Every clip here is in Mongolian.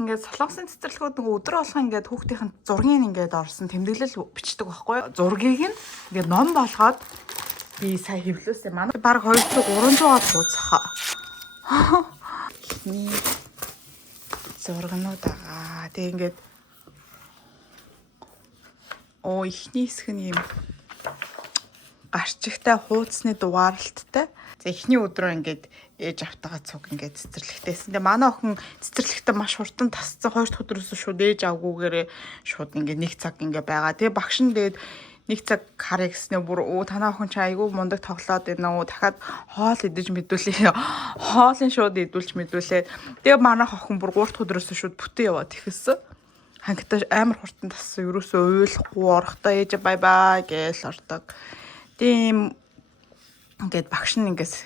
Ингээд солонгосын цэцэрлэгүүд нэг өдөр болох ингээд хүүхдийн зургийг ингээд орсон тэмдэглэл бичдэг байхгүй юу? Зургийг нь ингээд ном болгоод би сая хэвлүүлсэн. Манай баг 200-300-аар цуцах. Ихний зургнууд байгаа. Тэгээ ингээд ихний хэсэг нь юм гарчигтай хуудасны дугаарлалттай. За эхний өдрөө ингээд ээж автагаа цуг ингээд цэцэрлэгтэйсэн. Тэгээ манай охин цэцэрлэгтээ маш хурдан тасцсан. 2 дахь өдрөөс шууд ээж авгүйгээрээ шууд ингээд 1 цаг ингээд байгаа. Тэгээ багш нь тэгээд 1 цаг харъя гэснээр бүр танаа охин чи айгүй мундаг тоглоод байна уу? Дахиад хоол идэж мэдүүлээ. Хоолын шууд идүүлж мэдүүлээ. Тэгээ манай охин бүр 3 дахь өдрөөс шууд бүтэн яваад ихэлсэн. Хангалттай амар хурдан тассан. Ерөөсөө уйлахгүй орохдоо ээж бай бай гэж ордог. Тийм ингээд багш нь ингээд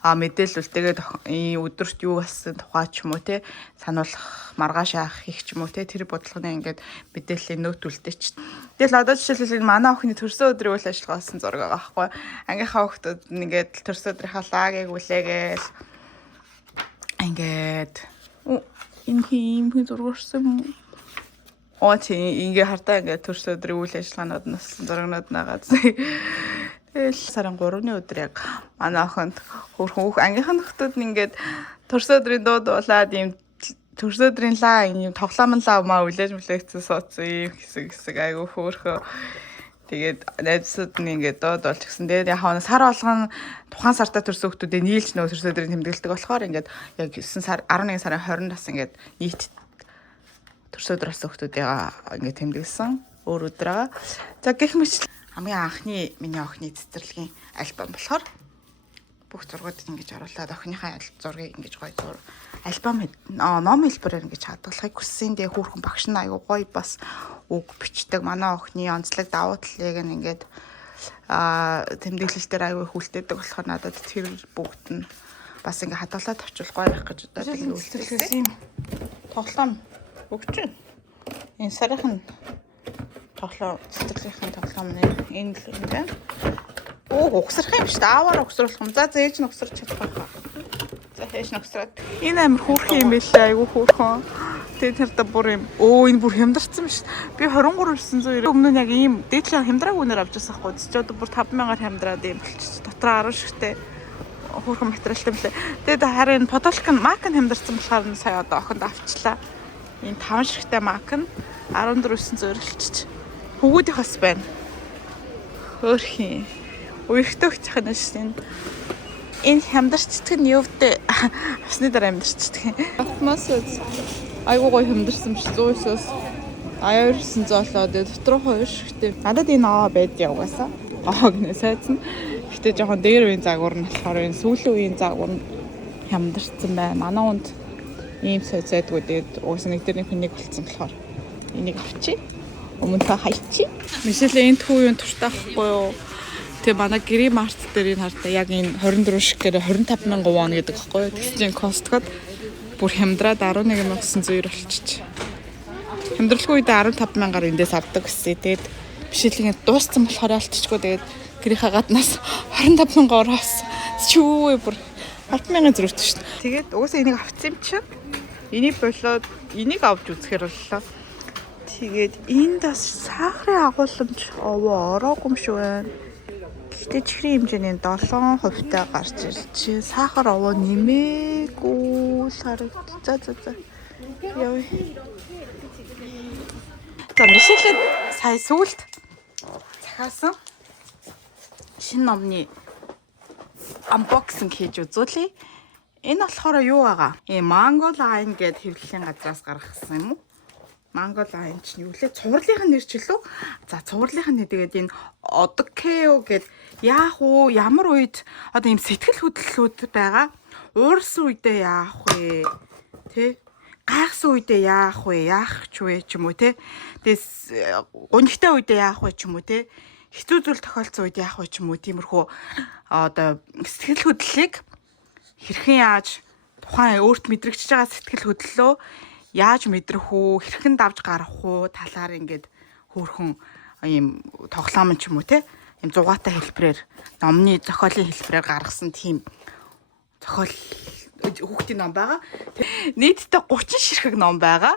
мэдээлэл тэгээд өдөрт юу болсон тухай ч юм уу те сануулгах маргааш яах их ч юм уу те тэр бодлогын ингээд мэдээллийн нөт үлдээч. Тэгэл одоо жишээлбэл манай охины төрсөн өдрийн үйл ажиллагаа болсон зураг байгаа байхгүй. Ангийнхаа хүүхдүүд ингээд төрсөн өдрийнхаа лагийг үлээгээл ингээд энэ зураг орсон. Тийм ингээ хардаа ингээ төрсөн өдрийн үйл ажиллагаанууд нь зурагнууд нагаад. Тэгэл сарын 3-ны өдөр яг манай охинд хөөрхөн ангийнхан нөхдүүд нь ингээд төрсөн өдрийн дуу дуулаад ийм төрсөн өдрийн лаа ийм тоглоомлаа маа үлээж мүлээцсэн суудсан ийм хэсэг айгу хөөрхөө. Тэгээд найзууд нь ингээд дуу дуулж гисэн. Тэгээд яг сар болгон тухайн сартаа төрсөн хүмүүстэй нийлж нөгөө төрсөн өдрийн тэмдэглэдэг болохоор ингээд яг 9 сар 11 сарын 20-наас ингээд нийт төрсөн өдөр болсон хүмүүстэйгээ ингээд тэмдэглэсэн өөр өдрөө. За гэх мэт хамгийн анхны миний охины цэцэрлэгийн альбом болохоор бүх зургуудыг ингэж оруулаад охиныхаа зургийг ингэж гоё альбом ном хэлбэрээр ингэж хадгалахыг хүссэн. Тэгээ хүүхэн багш нь аягүй гоё бас үг бичдэг. Манай охины онцлог давуу талыг нь ингээд тэмдэглэлтээр аягүй хүлдээдэг болохоор надад тэр бүгд нь бас ингэ хадгалаад авчвал гоё байх гэж удаад ингэ үлдээсэн юм. Тоглоом өгч байна. Энэ сарынхан цэцэрлэгийн тоглоом нэр энэ л юм байна. Угсрах юм шүү дээ. Ааваар угсруулах юм. За ээж нь угсрах чадах байхаа. За ээж нь угсраад. Энэ амар хөөрхөн юм байлаа. Айгу хөөрхөн. Тэгээд тэрдээ бүр юм. Энэ бүр хямдарсан юм шүү. Би 23,990 өмнө нь яг ийм дээдлийн хямдраг үнээр авч байсан байхгүй. Чи одоо бүр 5,000-аар хямдраад ийм болчих. Дотроо 10 шигтэй хөөрхөн материалтай мөлий. Тэгээд харин подолк нь мак нь хямдарсан болохоор сая одоо охинд авчлаа. Энэ 5 шигтэй мак нь 14,900 хөгүүдийнх бас байна. Хөөрхий. Үерхтөгч хана шин. Энэ хямдарчдаг нь юу вэ? Авсны дараа хямдарчдаг. Атмосфер айгуу гоё хямдарсан биш 100-өөс 2,900 болоод дотроо 2 шигтэй. Надад энэ байдгийг угаасаа. Гэнэ сайдсан. Гэтэ жоохон дээр үеийн загвар нь болохоор энэ сүүлийн үеийн загвар нь хямдарсан байна. Манай унд ийм сайдгүй тэгээд угаасаа нэг дэрний хүнийг болцсон болохоор энийг авчи. Өмнө та хайчи. Мишэлээ энэ түүийн туртаа ахгүй юу? Тэгээ манай гэрээ март дээр энэ хартаа яг энэ 24 шигээрээ 25,000 вон гэдэг байхгүй юу? Тэгсчийн косткод бүр хямдраад 11,990 болчих. Хямдралгүй үедээ 15,000-аар эндээс авдаг гэсэн. Тэгээд бишэлгийн дууссан болохоор алтчгүй тэгээд гэрийнхаа гаднаас 25,000-аар авсан. Чүү бүр 10,000 зөрөвтэй шүү дээ. Тэгээд угаасаа энийг авцсан юм чинь. Энийг болоод энийг авч үзэхэр боллоо. Тэгээд энд бас сахарын агуулмж ороогүй юм шүү байна. Гэхдээ чихрийн хэмжээний 7% гарч ирж сахар овоо нэмээгүй харагд. За. Яа. За мишэлээ сая сүлд захиасан шинэ номны unboxing хийж үзүүлье. Энэ болохоор юу байгаа? Mango Line гэдэг хэвлэлийн газраас гаргасан юм уу? Mango Line чинь юу лээ? Цувралынх нь нэр ч лөө. За цувралынх нь тэгээд энэ Odokeo гэд яах вэ? Ямар үед одоо ийм сэтгэл хөдлөлүүд байгаа? Уурсан үедээ яах вэ? Тэ? Гайхсан үедээ яах вэ? Яах ч вэ ч юм уу те? Тэгээс гонигтай үедээ яах вэ ч юм уу те? Хэцүү зүйл тохиолдсон үед яах вэ ч юм уу? Тиймэрхүү одоо сэтгэл хөдлөлийг хэрхэн яаж тухайн өөрт мэдрэгдэж байгаа сэтгэл хөдлөлөө яаж мэдрэх үү, хэрхэн давж гарах уу талаар ингээд хөөрхөн ийм тоглоом ч юм уу те ийм зугаатай хэлбэрээр номны зохиолын хэлбэрээр гаргасан тийм зохиол хүүхдийн ном байгаа. Нийтдээ 30 ширхэг ном байгаа.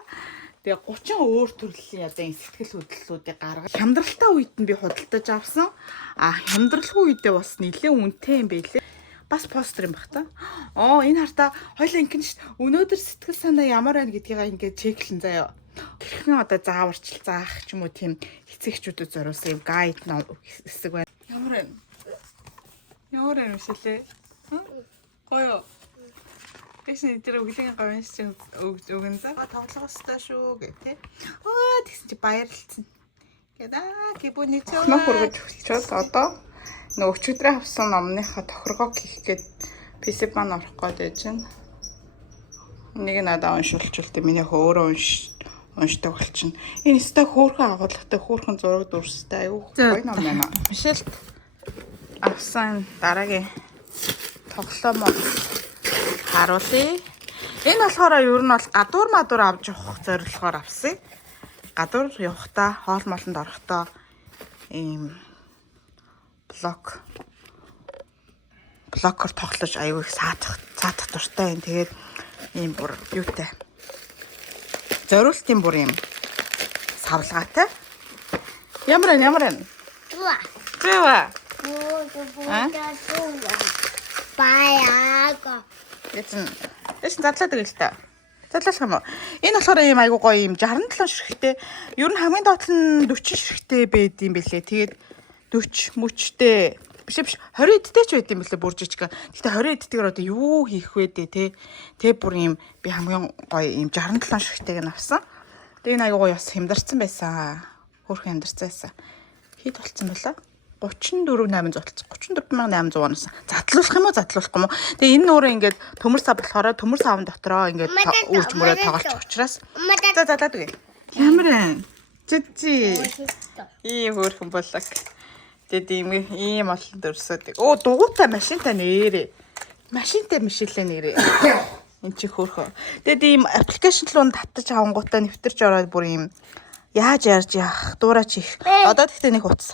Тэгээ 30 өөр төрлийн одоо энэ сэтгэл хөдлөлүүдийг гаргаж хямдралтай үед нь би худалдаж авсан. Хямдралгүй үедээ бас нэлээд үнэтэй юм байлээ. Бас постэр юм бах та. Энэ хартаа хоёлаа ингэн ш. Өнөөдөр сэтгэл санаа ямар байна гэдгийг ингээд чеклэн заяа. Хэрхэн одоо зааварчил заах ч юм уу тийм эцэгчүүдэд зориулсан юм гайд хэсэг байна. Ямар байна? Ямар байна мшилээ? Гоё. Тэсний дээр өглөөний гавьяас чинь өгөн за тоглохостой шүү гэх тээ. Тэгсэн чи баярлалцсан. Гэдэг гибүний цаа. Нөх хүргэж өгчөөд одоо нөгөө өчигдрээ авсан номныхаа тохиргоо хийх гээд PC бан орох гээд чинь. Нэг надаа уншуулчихвал миний өөрөө уншдаг болчихно. Энэ өстой хөөрхөн агуулгатай хөөрхөн зураг дүрстэй аюу гоё ном байна. Мишель авсан дараагийн тоглоом харуулъя. Энэ болохоор ер нь бол гадуур мадуур авч явах зорилгоор авсан. Гадуур явахдаа хоол молонд орохдоо ийм блокер тоглож аюу их цаатах дуртай юм. Тэгээд ийм бүр юутай зориултын бүр юм савлгаатай. Ямар байна? Зэва. Баяага. Эцэн задлаад ирэл та. Задлах юм уу? Энэ болохоор ийм айгуу гоё юм 67 ширхтээ. Ер нь хамгийн доод нь 40 ширхтээ байд юм бэлээ. Тэгээд 40 мөчтэй биш 20 эдтэй ч байд юм бэлээ бүр жижиг. Гэхдээ 20 эдтэйгээр одоо юу хийх вэ те. Тэ бүр ийм би хамгийн гоё ийм 67 ширхтэйг нь авсан. Тэгээ энэ айгуу бас хямдарсан байсан. Хөөрхөн хямдарсан байсан. Хэд болцсон байлаа? 34800 оноос. Задлуулах юм уу? Тэгээ энэ өөрөө ингээд төмөр сав болохоор төмөр савн дотроо ингээд үрж мөрөө тоглож учраас. За залаад үгүй. Ямар вэ? Жижи. Хөөрхөн боллог. Тэгээд ийм олон дөрсөд. Дугуйтай машинтай нэрээ. Машинтай мишэлээ нэрээ. Энд чи хөөрхөн. Тэгээд ийм аппликейшн руу татаж авангуудаа нэвтэрч ороод бүр ийм яаж ярьж яах, дуурайч их. Одоо тэгтээ нэг утас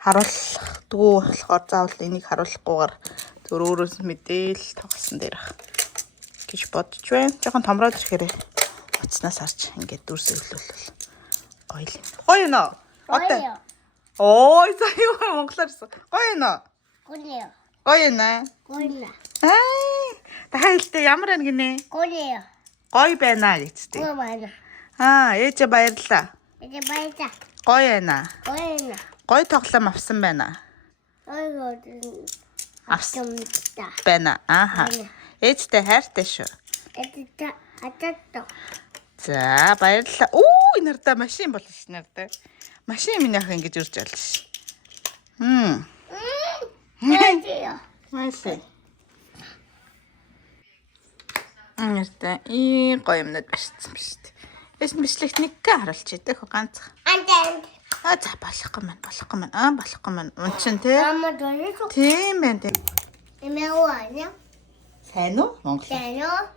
харуулдаггүй болохоор заавал энийг харуулахгүйгээр зөв өөрөөс мэдээл тоглосон дээр гэж бодож байна. Жохон томроод ирэхээр утаснаас харж ингээд дүрс өглөөл. Гоё юм. Гоё нөө. Одоо. За юу монголоор гэсэн. Гоё нөө. Гоё нэ. Тахайлтаа ямар байна гинэ? Гоё байна гэжтэй. Ээж баярлаа. Гоё байна. Гоё тоглоом авсан байна. Авсан байна. Ээжтэй хайртай шүү. За баярлалаа. Энэ нартаа машин болно ш нартаа. Машин минийх ингэж үрж аль ш. Машин. Нартаа гоё юмнууд башцсан биш үү? Эс мишлэгт нэг харуулж идэх ганцхан. За болохгүй маань. Унчин тий. Тийм байна. Сайн уу? Монгол. Сайн уу?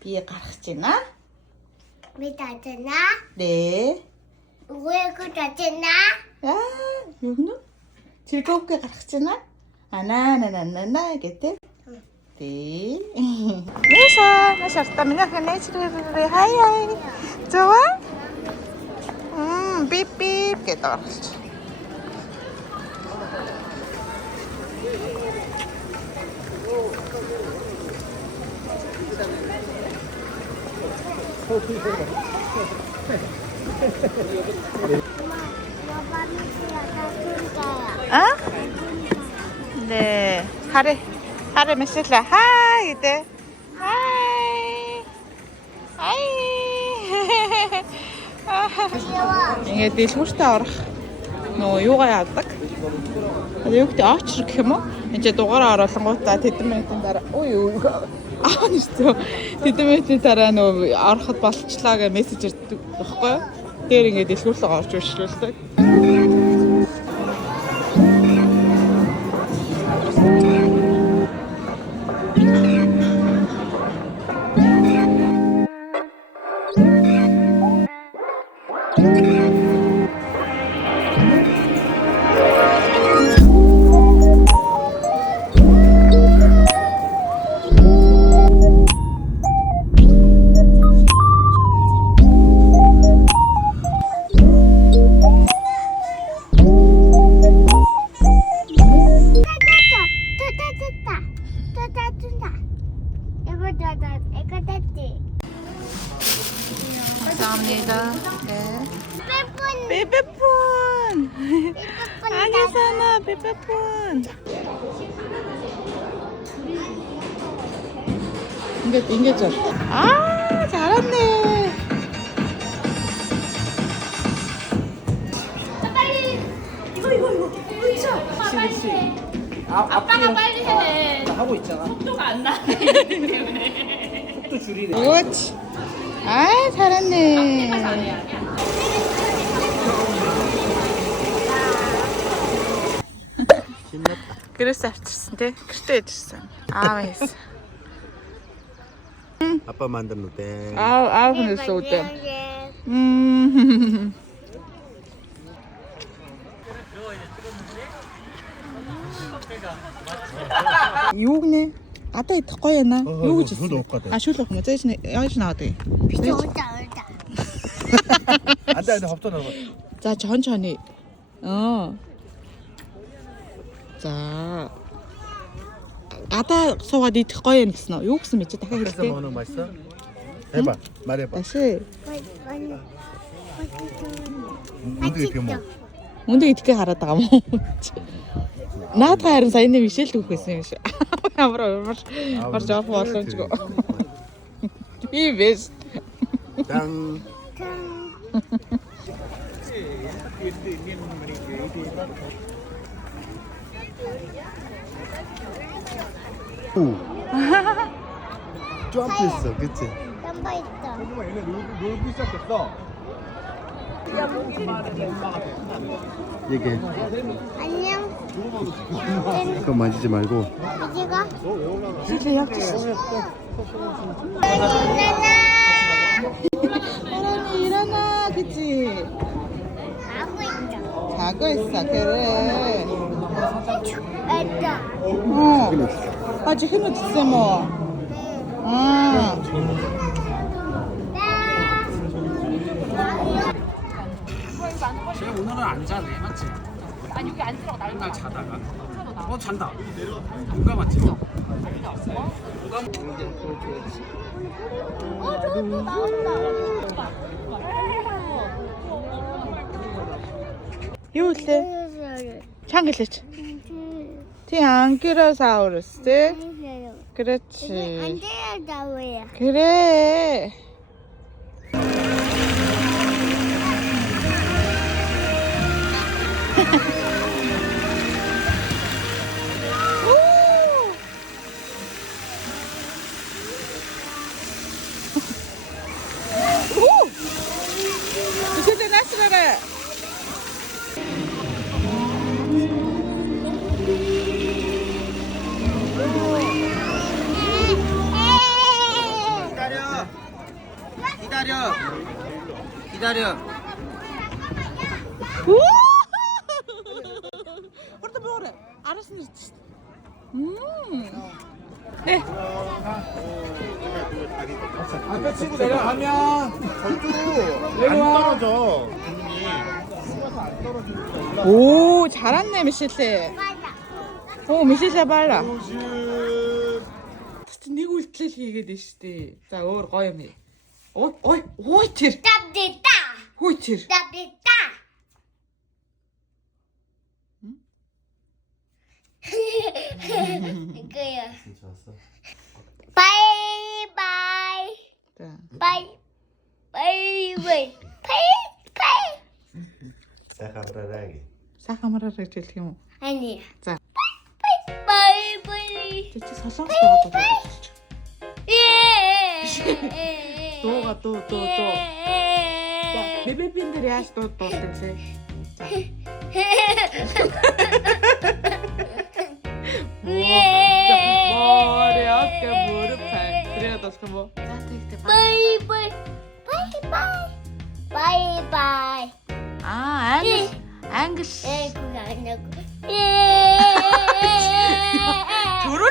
Би гарах гэж байна. Би татна. Дээ. Үгүй татна. Юу гэнэ? Цэцүүг гарах гэж байна. Анаа гэдэг. Дээ. Нэшарта миний хэнэчрээ хай. Зөө. Бип гэдэг оруулж. 네. 하래 메시지 하이 이때. 하이. Ингээд дэлгүүртээ орох нөгөө юугаа яадаг. Юу гэдэг очрох гэх юм уу? Энд дугаараа оруулангуудаа тэдэн минутын дараа нэртөө тэдэн минутын дараа нөгөө ороход болчлаа гэж мессеж ирдэг байхгүй юу? Тэр ингээд дэлгүүрлээ орж үргэлжлүүлдэг. 준다. 이거 됐지. 감사합니다. 네. 빼뿐. 베베폰. 빼뿐. 아기사나 베베폰. 인겠죠? 아, 잘했네. 빨리. 이거 있어. 빨리. 아빠가 빨리 해. 나 하고 있잖아. 속도가 안 나. 속도 줄이네. 그렇지. 아, 잘했네. 신났다. 그래서 авчирсан 그때 해줬어. 아, 했어. 아빠 만든 때. 아, 그랬어 그때. Юу гинэ? Гадаа идэх гоё яана. Юу гэж шүл уух гэдэг. А шүл уух юм. Зээш нэ яаж наад вэ? 울다. 안돼 hov도 넣어. За 천천히. За. гадаа суугаад идэх гоё юм гэсэн үү? Юу гэсэн мэт чи дахиад 그래서 хэлээ. 먹는 거 맛있어? 해봐. 말해봐. 다시. 어떻게 이렇게 먹어? Мөндөө идэхээ хараад байгаа юм уу? Наадхаа харин саяны мишэл түүх байсан юм шиг. Ямар жоох боломжгүй. Би биш. 짱. 오. 점프했어, 그치? 넘버 있어. 얘네 놀고 시작했어. 얘기해. 안녕. 그거 만지지 말고. 이지가. 실례 약주시. 사람이 일어나, 그치? 하고 있어. 자고 있어, 그래. 애다. 아직 힘을 주세 뭐. 쟤 오늘은 안 자네, 맞지? 아니 여기 안 들어가. 맨날 자다가. 잔다. 누가 맞지? 저또 나온다. Юу лээ? Чанга лээч. Тий анкилосаурус тий. 그렇지. 안 돼야 왜? 그래. 이제 나스라래. 기다려. orada böyle arasını 네. 앞에 치고 내려가면 저쪽 안 떨어져. 오, 잘했네, 미셸. 오, 미셸 빨라. Нэг үйлдэл хийгээд нь штэ. За өөр гоё юм. Ой тэр. 답됐다. Хүй тэр. 답됐다. 이거야. 바이바이. За. 바이바이. 바이바이. Сайхан амраар гэж хэлэх юм уу? 아니야. За. 바이바이. Чи солонгос байгаа даа. 예. Дууга дуу. За, бебебин дээр яаж дууддаг вэ? За. Море оке мөрөв цай. Тэрийг дасгах юм уу? За, тэгтээ. 바이바이. 바이바이. 바이바이. Аа, англи. 에 그거 아니고. 예. Түрүү